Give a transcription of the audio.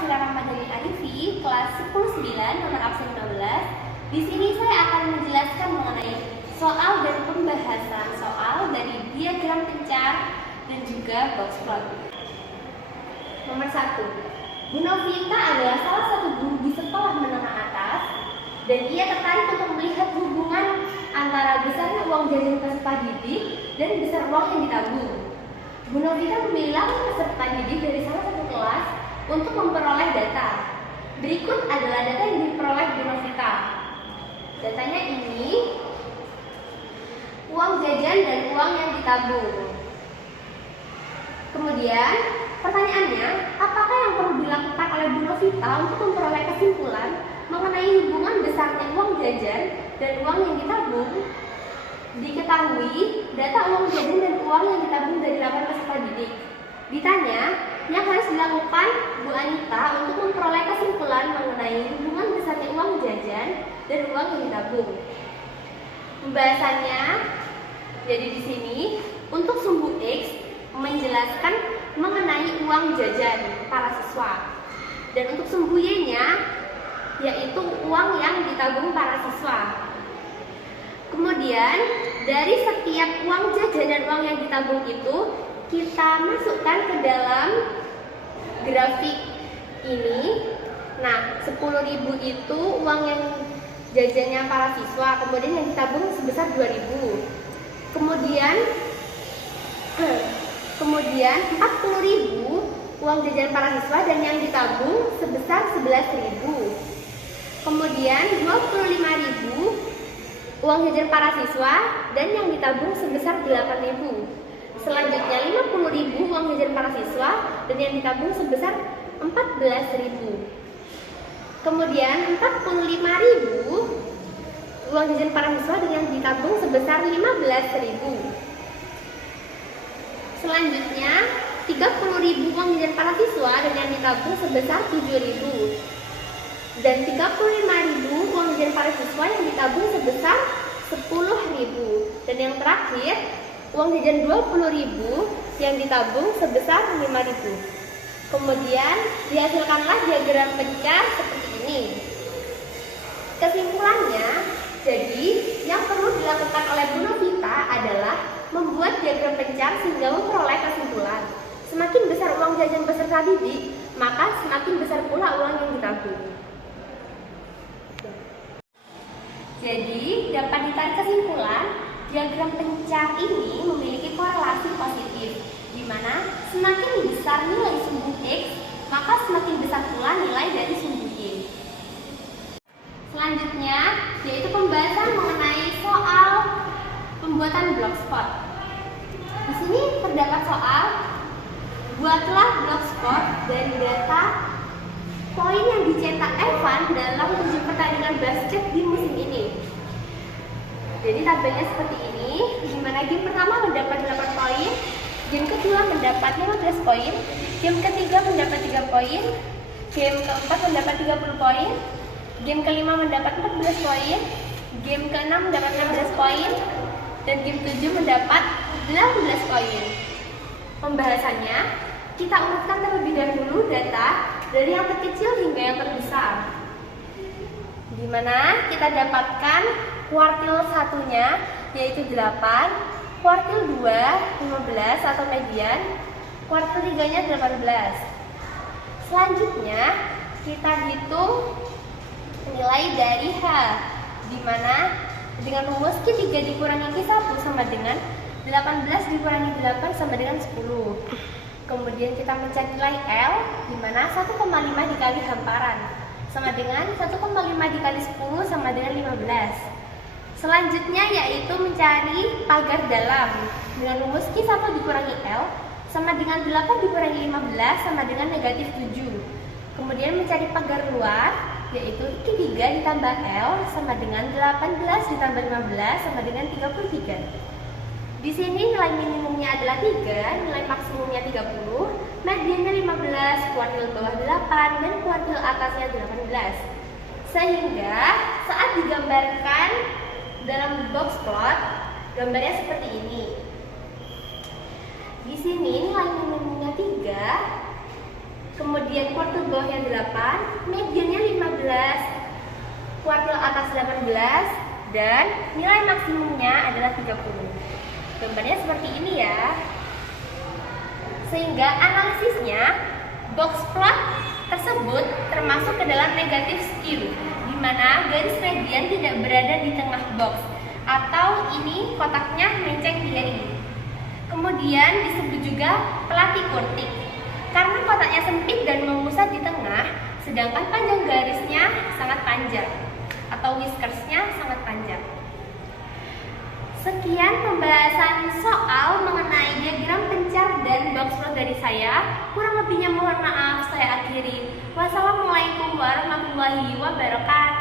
Asira Ramadhani Arifi, kelas 10-9, nomor absen 16. Di sini saya akan menjelaskan mengenai soal dan pembahasan soal dari diagram pencar dan juga box plot. Nomor 1. Bu Novita adalah salah satu guru di sekolah menengah atas dan ia tertarik untuk melihat hubungan antara besarnya uang jajan peserta didik dan besar uang yang ditabung. Bu Novita memilih 8 peserta didik dari salah satu kelas untuk memperoleh data. Berikut adalah data yang diperoleh Bu Novita. Datanya ini uang jajan dan uang yang ditabung. Kemudian pertanyaannya, apakah yang perlu dilakukan oleh Bu Novita untuk memperoleh kesimpulan mengenai hubungan besarnya uang jajan dan uang yang ditabung? Diketahui data uang jajan dan uang yang ditabung dari 8 peserta didik. Ditanya, yang harus dilakukan Bu Anita untuk memperoleh kesimpulan mengenai hubungan besarnya uang jajan dan uang yang ditabung. Pembahasannya, jadi di sini untuk sumbu X menjelaskan mengenai uang jajan para siswa, dan untuk sumbu Y-nya yaitu uang yang ditabung para siswa. Kemudian dari setiap uang jajan dan uang yang ditabung itu kita masukkan ke dalam grafik ini. Nah, 10.000 itu uang yang jajannya para siswa, kemudian yang ditabung sebesar 2.000. Kemudian 40.000 uang jajan para siswa dan yang ditabung sebesar 11.000. Kemudian 25.000 uang jajan para siswa dan yang ditabung sebesar 8.000. Selanjutnya 50.000 uang jajan para siswa dan yang ditabung sebesar 14.000. Kemudian 45.000 uang jajan para siswa dan yang ditabung sebesar 15.000. Selanjutnya 30.000 uang jajan para siswa dan yang ditabung sebesar 7.000. Dan 35.000 uang jajan para siswa yang ditabung sebesar 10.000. Dan yang terakhir, uang jajan 20.000 yang ditabung sebesar 5.000. Kemudian dihasilkanlah diagram pencar seperti ini. Kesimpulannya, jadi yang perlu dilakukan oleh Bu Novita adalah membuat diagram pencar sehingga memperoleh kesimpulan. Semakin besar uang jajan peserta didik, maka semakin besar pula uang yang ditabung. Jadi, dapat ditarik kesimpulan, diagram pencar ini memiliki korelasi positif, di mana semakin besar nilai sumbu X, maka semakin besar pula nilai dari sumbu Y. Selanjutnya, yaitu pembahasan mengenai soal pembuatan blogspot. Di sini terdapat soal, buatlah blogspot dari data poin yang dicetak Evan dalam 7 pertandingan basket di musim ini. Jadi tabelnya seperti ini, di mana game pertama mendapat 8 poin, game kedua mendapat 15 poin, game ketiga mendapat 3 poin, game keempat mendapat 30 poin, game kelima mendapat 14 poin, game keenam mendapat 16 poin, dan game 7 mendapat 18 poin. Pembahasannya, kita urutkan terlebih dahulu data dari yang terkecil hingga yang terbesar, di mana kita dapatkan kuartil 1-nya yaitu 8, kuartil 2 15 atau median, kuartil 3-nya 18. Selanjutnya kita hitung nilai dari H, di mana dengan rumus Q3 dikurangi Q1 sama dengan 18 dikurangi 8 sama dengan 10. Kemudian kita mencari nilai L, di mana 1,5 dikali hamparan sama dengan 1,5 dikali 10 sama dengan 15. Selanjutnya yaitu mencari pagar dalam, dengan rumus Q1 dikurangi L sama dengan 8 dikurangi 15 sama dengan negatif 7. Kemudian mencari pagar luar, yaitu Q3 ditambah L sama dengan 18 ditambah 15 sama dengan 33. Di sini nilai minimumnya adalah 3, nilai maksimumnya 30, mediannya 15, kuartil bawah 8, dan kuartil atasnya 18. Sehingga saat digambarkan dalam box plot, gambarnya seperti ini. Di sini nilai minimumnya 3, kemudian kuartil bawahnya 8, mediannya 15, kuartil atas 18, dan nilai maksimumnya adalah 30. Gambarnya seperti ini ya. Sehingga analisisnya, box plot tersebut termasuk ke dalam negatif skew, di mana garis median tidak berada di tengah box, atau ini kotaknya menceng di ini. Kemudian disebut juga pelatih kurtik, karena kotaknya sempit dan memusat di tengah, sedangkan panjang garisnya sangat panjang, atau whiskersnya sangat panjang. Sekian pembahasan soal mengenai diagram pencar dan box plot dari saya. Kurang lebihnya mohon maaf, saya akhiri. Wassalamualaikum warahmatullahi wabarakatuh.